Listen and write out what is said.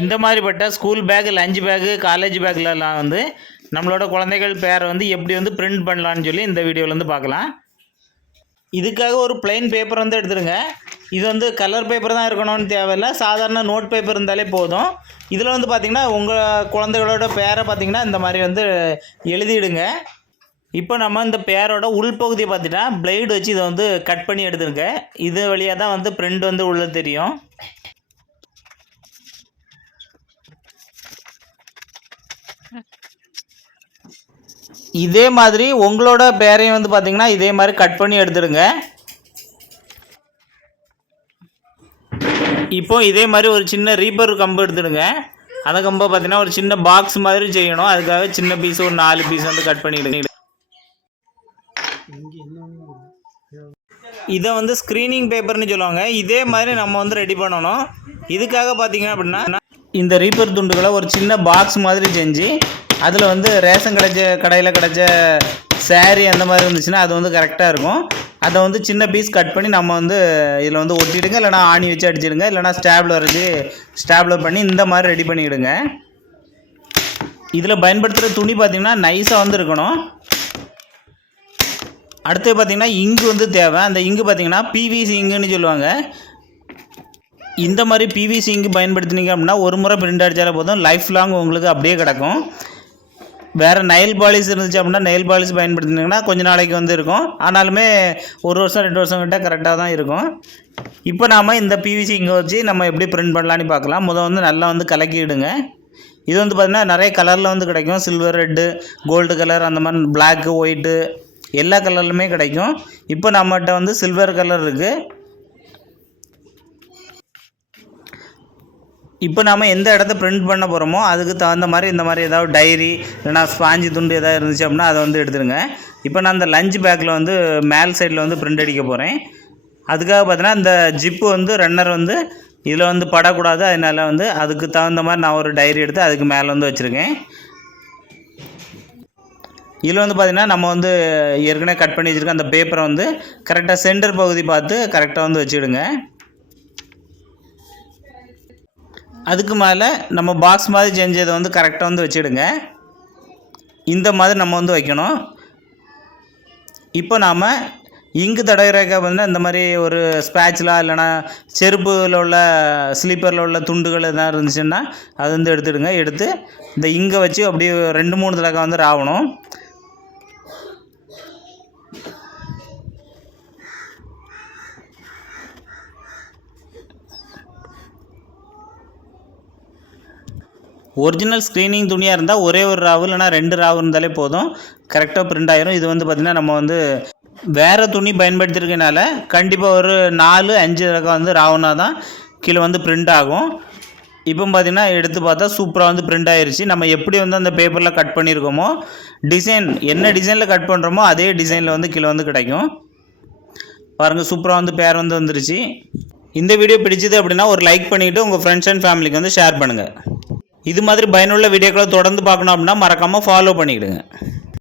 இந்த மாதிரிப்பட்ட school bag lunch bag college பேக்லலாம் வந்து நம்மளோட குழந்தைகள் பேரை வந்து எப்படி வந்து பிரிண்ட் பண்ணலான்னு சொல்லி இந்த வீடியோவில் வந்து பார்க்கலாம். இதுக்காக ஒரு பிளைன் பேப்பர் வந்து எடுத்துருங்க. இது வந்து கலர் பேப்பர் தான் இருக்கணும்னு தேவையில்லை. சாதாரண நோட் பேப்பர் இருந்தாலே போதும். இதில் வந்து பார்த்திங்கன்னா உங்கள் குழந்தைகளோட பேரை பார்த்திங்கன்னா இந்த மாதிரி வந்து எழுதிடுங்க. இப்போ நம்ம இந்த பேரோட உள்பகுதியை பார்த்துட்டா பிளேடு வச்சு இதை வந்து கட் பண்ணி எடுத்துருங்க. இது வழியாக தான் வந்து பிரிண்ட் வந்து உள்ளே தெரியும். இதே மாதிரி உங்களோட பேரையும் வந்து பார்த்தீங்கன்னா இதே மாதிரி கட் பண்ணி எடுத்துடுங்க. இப்போ இதே மாதிரி ஒரு சின்ன ரீப்பர் கம்பு எடுத்துடுங்க. அந்த கம்பை பார்த்தீங்கன்னா ஒரு சின்ன பாக்ஸ் மாதிரி செய்யணும். அதுக்காக சின்ன பீஸ் ஒரு நாலு பீஸ் வந்து கட் பண்ணிவிடுங்க இதை வந்து ஸ்க்ரீனிங் பேப்பர்னு சொல்லுவாங்க. இதே மாதிரி நம்ம வந்து ரெடி பண்ணணும். இதுக்காக பார்த்தீங்க அப்படின்னா இந்த ரீப்பர் துண்டுகளை ஒரு சின்ன பாக்ஸ் மாதிரி செஞ்சு அதில் வந்து ரேஷன் கிடைச்ச கடையில் கிடைச்ச சேரீ அந்த மாதிரி இருந்துச்சுன்னா அது வந்து கரெக்டாக இருக்கும். அதை வந்து சின்ன பீஸ் கட் பண்ணி நம்ம வந்து இதில் வந்து ஒட்டிடுங்க. இல்லைனா ஆணி வச்சு அடிச்சிடுங்க. இல்லைனா ஸ்டாப்லர் வச்சு ஸ்டாப்லர் பண்ணி இந்த மாதிரி ரெடி பண்ணிவிடுங்க இதில் பயன்படுத்துகிற துணி பார்த்திங்கன்னா நைஸாக வந்து இருக்கணும் அடுத்து பார்த்திங்கன்னா இங்கு வந்து தேவை. அந்த இங்கு பார்த்தீங்கன்னா பிவிசி இங்குன்னு சொல்லுவாங்க. இந்த மாதிரி பிவிசி இங்கு பயன்படுத்தினீங்க அப்படின்னா ஒரு முறை பிரிண்ட் அடித்தாலே போதும். லைஃப் லாங் உங்களுக்கு அப்படியே கிடக்கும். வேறு நெயில் பாலிஷ் இருந்துச்சு அப்படின்னா நெயில் பாலிஷ் பயன்படுத்தினீங்கன்னா கொஞ்ச நாளைக்கு வந்து இருக்கும். ஆனாலுமே ஒரு வருஷம் ரெண்டு வருஷம் கிட்ட கரெக்டாக தான் இருக்கும். இப்போ நாம் இந்த பிவிசி இங்கே வச்சு நம்ம எப்படி பிரிண்ட் பண்ணலான்னு பார்க்கலாம். முதல் வந்து நல்லா வந்து கலக்கிவிடுங்க இது வந்து பார்த்திங்கன்னா நிறைய கலரில் வந்து கிடைக்கும். சில்வர் ரெட்டு கோல்டு கலர் அந்த மாதிரி பிளாக்கு ஒயிட்டு எல்லா கலர்லையுமே கிடைக்கும். இப்போ நம்மகிட்ட வந்து சில்வர் கலர் இருக்குது இப்போ நாம் எந்த இடத்த பிரிண்ட் பண்ண போகிறோமோ அதுக்கு தகுந்த மாதிரி இந்த மாதிரி ஏதாவது டைரி இல்லைனா ஸ்பாஞ்சு துண்டு ஏதாவது இருந்துச்சு அப்படின்னா அதை வந்து எடுத்துருங்க. இப்போ நான் அந்த லஞ்ச் பேக்கில் வந்து மேல் சைடில் வந்து பிரிண்ட் அடிக்க போகிறேன் அதுக்காக பார்த்தீங்கன்னா இந்த ஜிப்பு வந்து ரன்னர் வந்து இதில் வந்து படக்கூடாது. அதனால் வந்து அதுக்கு தகுந்த மாதிரி நான் ஒரு டைரி எடுத்து அதுக்கு மேலே வந்து வச்சுருக்கேன். இதில் வந்து பார்த்திங்கன்னா நம்ம வந்து ஏற்கனவே கட் பண்ணி வச்சுருக்க அந்த பேப்பரை வந்து கரெக்டாக சென்டர் பகுதி பார்த்து கரெக்டாக வந்து வச்சுடுங்க அதுக்கு மேலே நம்ம பாக்ஸ் மாதிரி செஞ்சதை வந்து கரெக்டாக வந்து வச்சுடுங்க. இந்த மாதிரி நம்ம வந்து வைக்கணும். இப்போ நாம் இங்கு தடவிறக்க வந்து இந்த மாதிரி ஒரு ஸ்பேட்ச்லாம் இல்லைனா செருப்பில் உள்ள ஸ்லீப்பரில் உள்ள துண்டுகள் எதாவது இருந்துச்சுன்னா அது வந்து எடுத்துடுங்க. எடுத்து இந்த இங்கை வச்சு அப்படியே ரெண்டு மூணு தடவை வந்து ராவணும். ஒரிஜினல் ஸ்க்ரீனிங் துணியாக இருந்தால் ஒரே ஒரு ராவு இல்லைனா ரெண்டு ராவு இருந்தாலே போதும். கரெக்டாக பிரிண்ட் ஆயிரும். இது வந்து பார்த்திங்கன்னா நம்ம வந்து வேறு துணி பயன்படுத்தியிருக்கனால கண்டிப்பாக ஒரு நாலு அஞ்சு ரகம் வந்து ராவுனா தான் கீழே வந்து பிரிண்ட் ஆகும். இப்போ பார்த்திங்கன்னா எடுத்து பார்த்தா சூப்பராக வந்து பிரிண்ட் ஆயிடுச்சு நம்ம எப்படி வந்து அந்த பேப்பரில் கட் பண்ணியிருக்கோமோ டிசைன் என்ன டிசைனில் கட் பண்ணுறோமோ அதே டிசைனில் வந்து கீழே வந்து கிடைக்கும். பாருங்கள் சூப்பராக வந்து பேர் வந்து வந்துருச்சு. இந்த வீடியோ பிடிச்சது அப்படின்னா ஒரு லைக் பண்ணிவிட்டு உங்கள் ஃப்ரெண்ட்ஸ் அண்ட் ஃபேமிலிக்கு வந்து ஷேர் பண்ணுங்கள் இது மாதிரி பயனுள்ள வீடியோக்களை தொடர்ந்து பார்க்கணும் அப்படின்னா மறக்காமல் ஃபாலோ பண்ணிக்கிடுங்க.